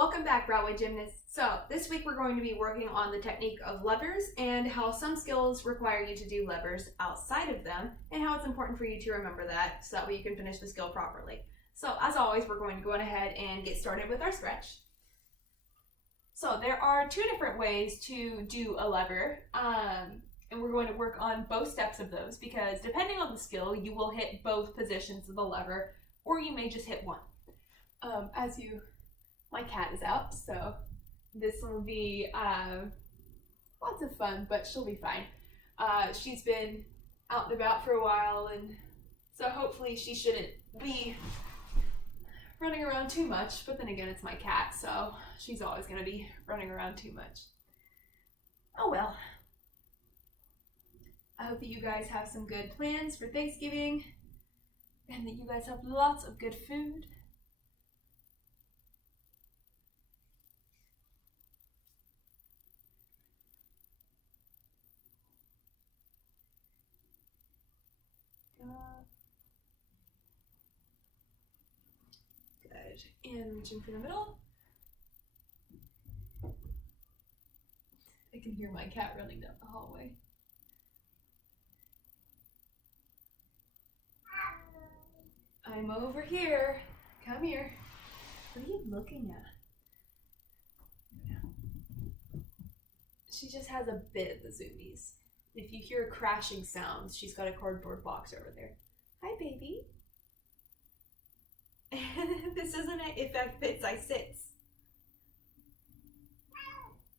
Welcome back, Broadway gymnasts. So this week we're going to be working on the technique of levers and how some skills require you to do levers outside of them and how it's important for you to remember that so that way you can finish the skill properly. So as always, we're going to go ahead and get started with our stretch. So there are two different ways to do a lever, and we're going to work on both steps of those because depending on the skill, you will hit both positions of the lever or you may just hit one. My cat is out, so this will be lots of fun, but she'll be fine. She's been out and about for a while, and so hopefully she shouldn't be running around too much, but then again, it's my cat, so she's always going to be running around too much. Oh well. I hope that you guys have some good plans for Thanksgiving, and that you guys have lots of good food. Good. And reaching for the middle. I can hear my cat running down the hallway. I'm over here. Come here. What are you looking at? She just has a bit of the zoomies. If you hear crashing sounds, she's got a cardboard box over there. Hi, baby. This isn't it. If that fits, I sits.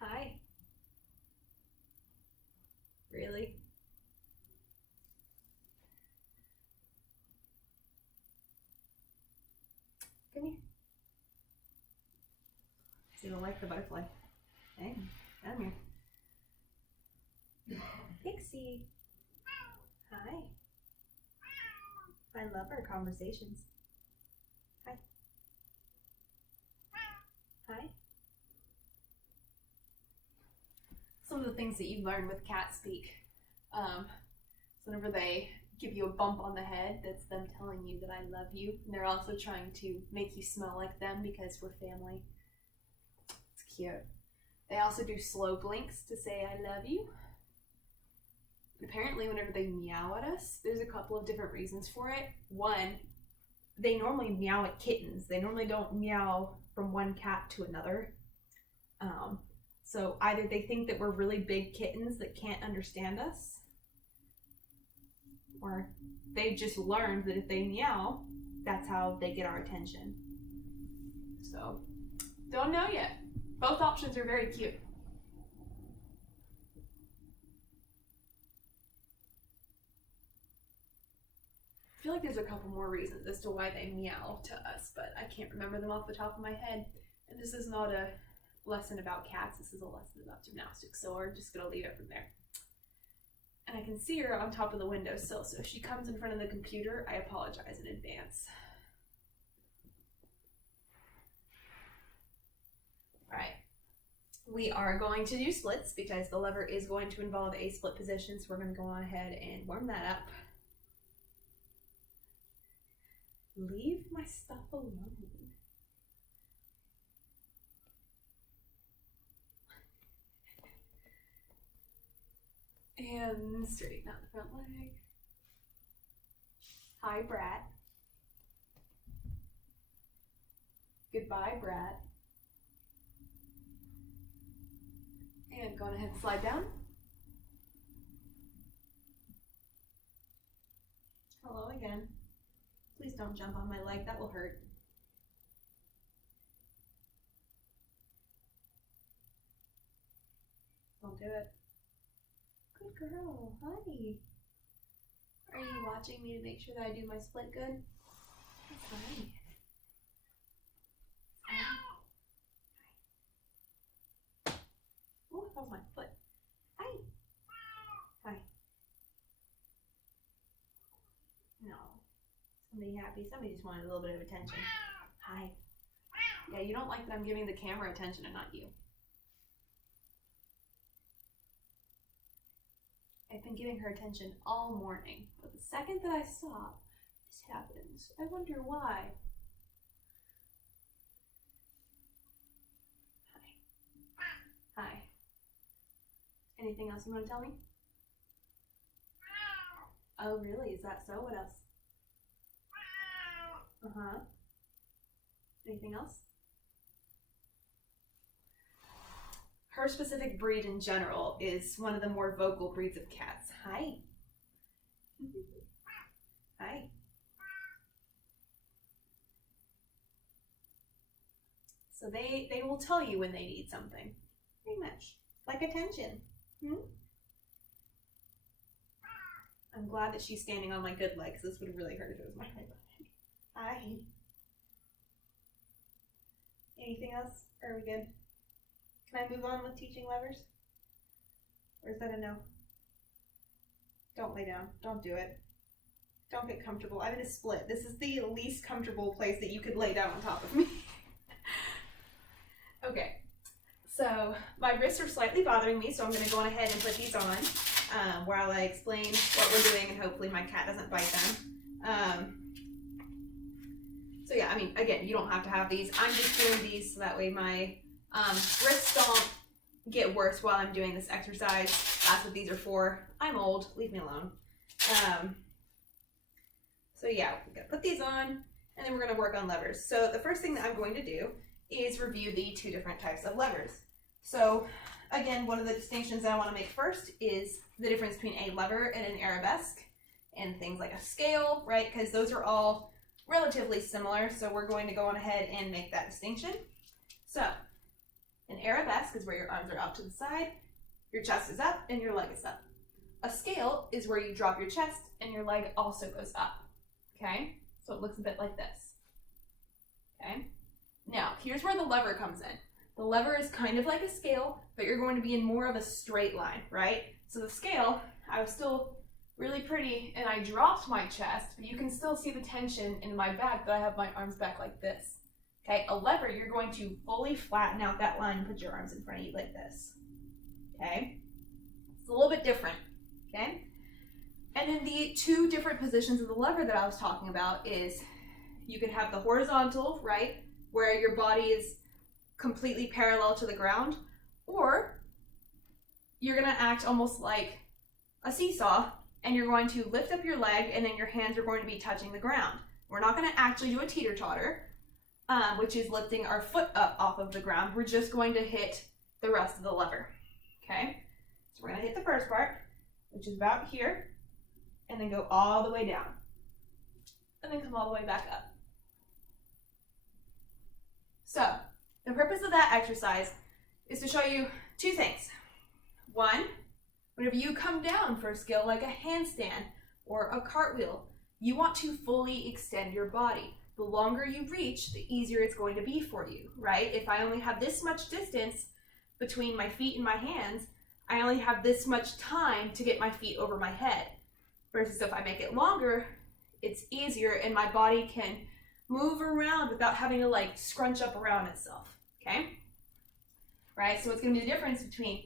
Hi. Really? Come here. So you don't like the butterfly. Hey, come here. Pixie. Hi. I love our conversations. Hi. Hi. Some of the things that you learn with cat speak. So whenever they give you a bump on the head, that's them telling you that I love you. And they're also trying to make you smell like them because we're family. It's cute. They also do slow blinks to say I love you. Apparently, whenever they meow at us, there's a couple of different reasons for it. One, they normally meow at kittens. They normally don't meow from one cat to another. So either they think that we're really big kittens that can't understand us, or they've just learned that if they meow, that's how they get our attention. So, don't know yet. Both options are very cute. I feel like there's a couple more reasons as to why they meow to us, but I can't remember them off the top of my head. And this is not a lesson about cats, this is a lesson about gymnastics, so we're just gonna leave it from there. And I can see her on top of the windowsill, so if she comes in front of the computer, I apologize in advance. All right, we are going to do splits because the lever is going to involve a split position, so we're gonna go on ahead and warm that up. Leave my stuff alone. And straighten out the front leg. Hi, Brat. Goodbye, Brat. And go ahead and slide down. Hello again. Please don't jump on my leg, that will hurt. Don't do it. Good girl, honey. Are you watching me to make sure that I do my split good? That's fine. Oh, that was my foot. Hi. Hi. No. Somebody happy. Somebody just wanted a little bit of attention. Hi. Yeah, you don't like that I'm giving the camera attention and not you. I've been giving her attention all morning, but the second that I stop, this happens. I wonder why. Hi. Anything else you want to tell me? Oh, really? Is that so? What else? Uh-huh. Anything else? Her specific breed in general is one of the more vocal breeds of cats. Hi. Hi. So they will tell you when they need something. Pretty much. Like attention. I'm glad that she's standing on my good leg, because this would have really hurt if it was my right leg. Hi. Anything else? Or are we good? Can I move on with teaching levers? Or is that a no? Don't lay down. Don't do it. Don't get comfortable. I'm in a split. This is the least comfortable place that you could lay down on top of me. Okay. So my wrists are slightly bothering me, so I'm going to go on ahead and put these on while I explain what we're doing, and hopefully my cat doesn't bite them. So yeah, I mean, again, you don't have to have these. I'm just doing these so that way my wrists don't get worse while I'm doing this exercise. That's what these are for. I'm old. Leave me alone. So yeah, we're going to put these on, and then we're going to work on levers. So the first thing that I'm going to do is review the two different types of levers. So again, one of the distinctions that I want to make first is the difference between a lever and an arabesque, and things like a scale, right? Because those are all relatively similar, so we're going to go on ahead and make that distinction. So an arabesque is where your arms are out to the side, your chest is up, and your leg is up. A scale is where you drop your chest and your leg also goes up, okay? So it looks a bit like this, okay? Now, here's where the lever comes in. The lever is kind of like a scale, but you're going to be in more of a straight line, right? So the scale, I was still really pretty and I dropped my chest, but you can still see the tension in my back that I have my arms back like this. Okay, a lever, you're going to fully flatten out that line and put your arms in front of you like this. Okay, it's a little bit different, okay? And then the two different positions of the lever that I was talking about is you can have the horizontal, right, where your body is completely parallel to the ground, or you're gonna act almost like a seesaw, and you're going to lift up your leg and then your hands are going to be touching the ground. We're not gonna actually do a teeter-totter, which is lifting our foot up off of the ground. We're just going to hit the rest of the lever, okay? So we're gonna hit the first part, which is about here, and then go all the way down, and then come all the way back up. So the purpose of that exercise is to show you two things. One, whenever you come down for a skill like a handstand or a cartwheel, you want to fully extend your body. The longer you reach, the easier it's going to be for you, right? If I only have this much distance between my feet and my hands, I only have this much time to get my feet over my head. Versus if I make it longer, it's easier and my body can move around without having to like scrunch up around itself, okay? Right, so it's gonna be the difference between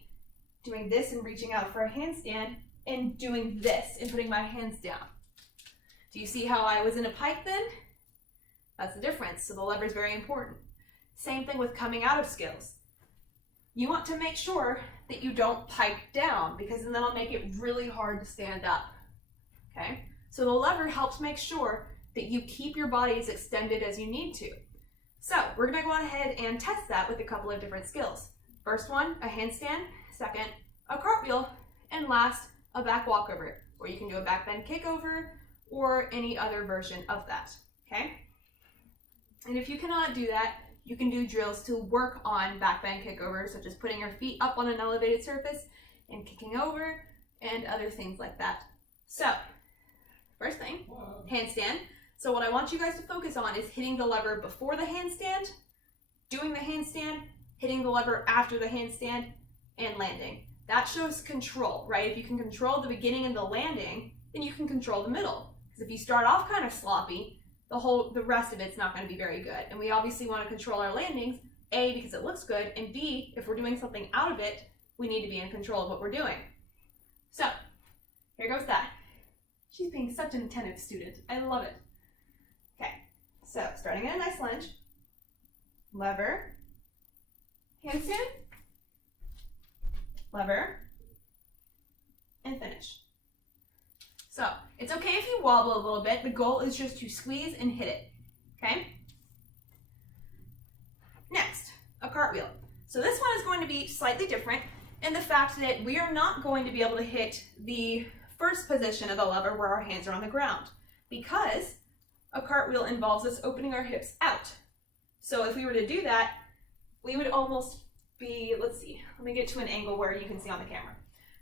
doing this and reaching out for a handstand and doing this and putting my hands down. Do you see how I was in a pike then? That's the difference, so the lever is very important. Same thing with coming out of skills. You want to make sure that you don't pike down, because then that'll make it really hard to stand up, okay? So the lever helps make sure that you keep your body as extended as you need to. So we're gonna go on ahead and test that with a couple of different skills. First one, a handstand. Second, a cartwheel. And last, a back walkover, where you can do a back bend kickover or any other version of that, okay? And if you cannot do that, you can do drills to work on back bend kickover, such as putting your feet up on an elevated surface and kicking over and other things like that. So, first thing, handstand. So what I want you guys to focus on is hitting the lever before the handstand, doing the handstand, hitting the lever after the handstand, and landing. That shows control, right? If you can control the beginning and the landing, then you can control the middle. Because if you start off kind of sloppy, the rest of it's not going to be very good. And we obviously want to control our landings, A, because it looks good, and B, if we're doing something out of it, we need to be in control of what we're doing. So, here goes that. She's being such an attentive student. I love it. Okay, so starting in a nice lunge, lever, handstand, lever, and finish. So it's okay if you wobble a little bit. The goal is just to squeeze and hit it, okay? Next, a cartwheel. So this one is going to be slightly different in the fact that we are not going to be able to hit the first position of the lever where our hands are on the ground, because a cartwheel involves us opening our hips out. So if we were to do that, we would almost be, let's see, let me get to an angle where you can see on the camera,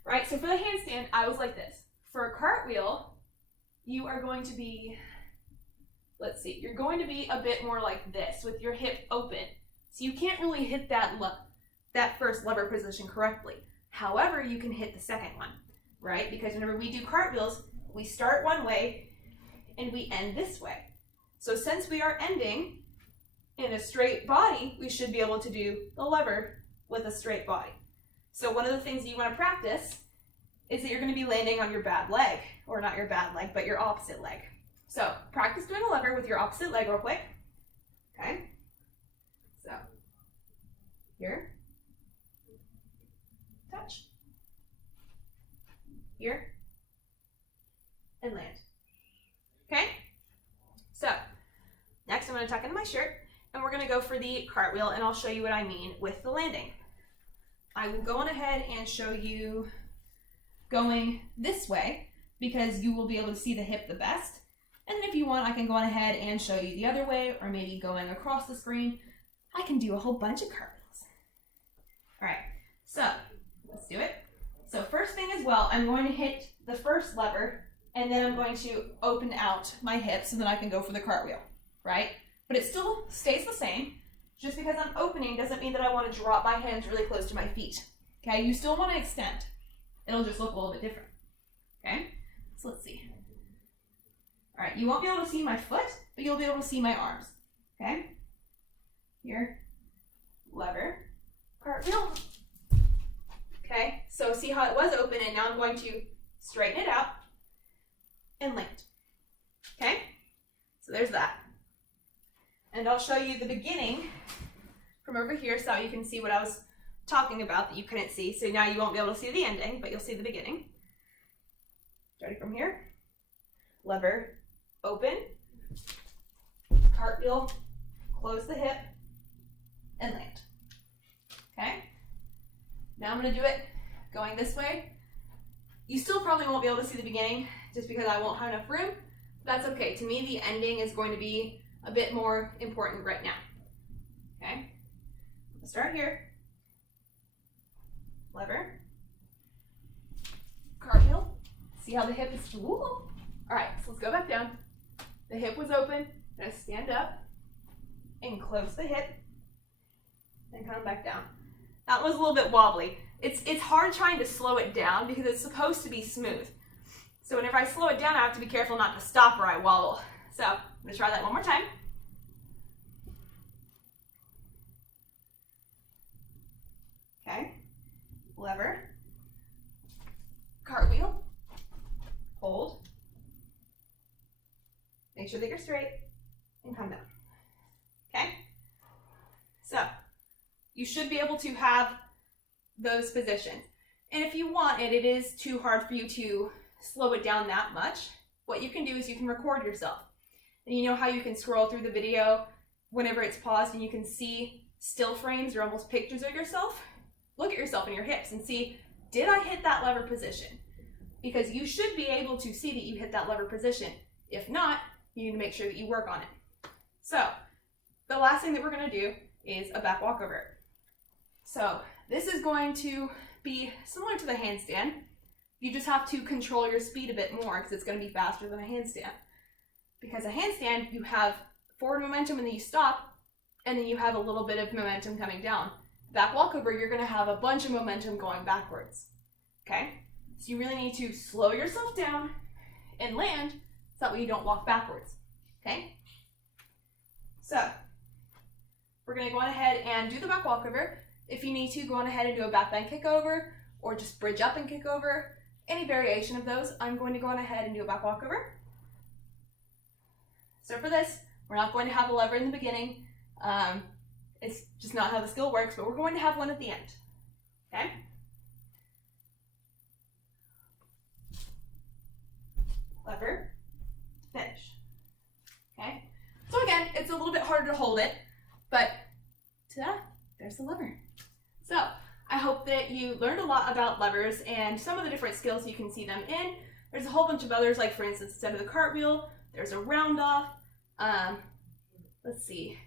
right? So for the handstand, I was like this. For a cartwheel, you are going to be, let's see, you're going to be a bit more like this with your hip open. So you can't really hit that first lever position correctly. However, you can hit the second one, right? Because whenever we do cartwheels, we start one way and we end this way. So since we are ending in a straight body, we should be able to do the lever with a straight body. So one of the things you want to practice is that you're going to be landing on your bad leg, or not your bad leg, but your opposite leg. So practice doing a lever with your opposite leg real quick. Okay. So here, touch, here, and land. Okay? So next I'm going to tuck into my shirt, and we're going to go for the cartwheel, and I'll show you what I mean with the landing. I will go on ahead and show you going this way because you will be able to see the hip the best. And then if you want, I can go on ahead and show you the other way, or maybe going across the screen. I can do a whole bunch of cartwheels. All right, so let's do it. So first thing as well, I'm going to hit the first lever, and then I'm going to open out my hips, and then I can go for the cartwheel, right? But it still stays the same. Just because I'm opening doesn't mean that I want to drop my hands really close to my feet. Okay, you still want to extend. It'll just look a little bit different. Okay, so let's see. All right, you won't be able to see my foot, but you'll be able to see my arms. Okay, here, lever, cartwheel. Okay, so see how it was open, and now I'm going to straighten it out and land. Okay, so there's that. And I'll show you the beginning from over here so you can see what I was talking about that you couldn't see. So now you won't be able to see the ending, but you'll see the beginning. Starting from here, lever, open, cartwheel, close the hip, and land. Okay? Now I'm going to do it going this way. You still probably won't be able to see the beginning just because I won't have enough room. That's okay. To me, the ending is going to be a bit more important right now. Okay? Let's start here. Lever. Cartwheel. See how the hip is, ooh. All right, so let's go back down. The hip was open. I'm gonna stand up and close the hip and come back down. That was a little bit wobbly. It's hard trying to slow it down because it's supposed to be smooth. So whenever I slow it down, I have to be careful not to stop or I wobble. So I'm gonna try that one more time. Okay, lever, cartwheel, hold, make sure that you're straight, and come down. Okay, so you should be able to have those positions. And if you want it, it is too hard for you to slow it down that much. What you can do is you can record yourself. And you know how you can scroll through the video whenever it's paused and you can see still frames or almost pictures of yourself? Look at yourself and your hips and see, did I hit that lever position? Because you should be able to see that you hit that lever position. If not, you need to make sure that you work on it. So the last thing that we're going to do is a back walkover. So this is going to be similar to the handstand. You just have to control your speed a bit more because it's going to be faster than a handstand. Because a handstand, you have forward momentum and then you stop, and then you have a little bit of momentum coming down. Back walkover, you're going to have a bunch of momentum going backwards. Okay? So you really need to slow yourself down and land so that way you don't walk backwards. Okay? So we're going to go on ahead and do the back walkover. If you need to, go on ahead and do a back bend kick over, or just bridge up and kick over. Any variation of those, I'm going to go on ahead and do a back walkover. So for this, we're not going to have a lever in the beginning. It's just not how the skill works, but we're going to have one at the end. Okay? to hold it, but ta-da, there's the lever. So I hope that you learned a lot about levers and some of the different skills you can see them in. There's a whole bunch of others, like for instance, instead of the cartwheel, there's a round off. Let's see.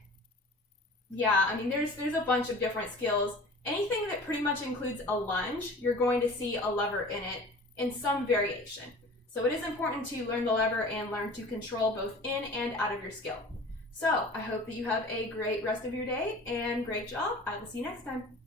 Yeah, I mean, there's a bunch of different skills. Anything that pretty much includes a lunge, you're going to see a lever in it in some variation. So it is important to learn the lever and learn to control both in and out of your skill. So I hope that you have a great rest of your day and great job. I will see you next time.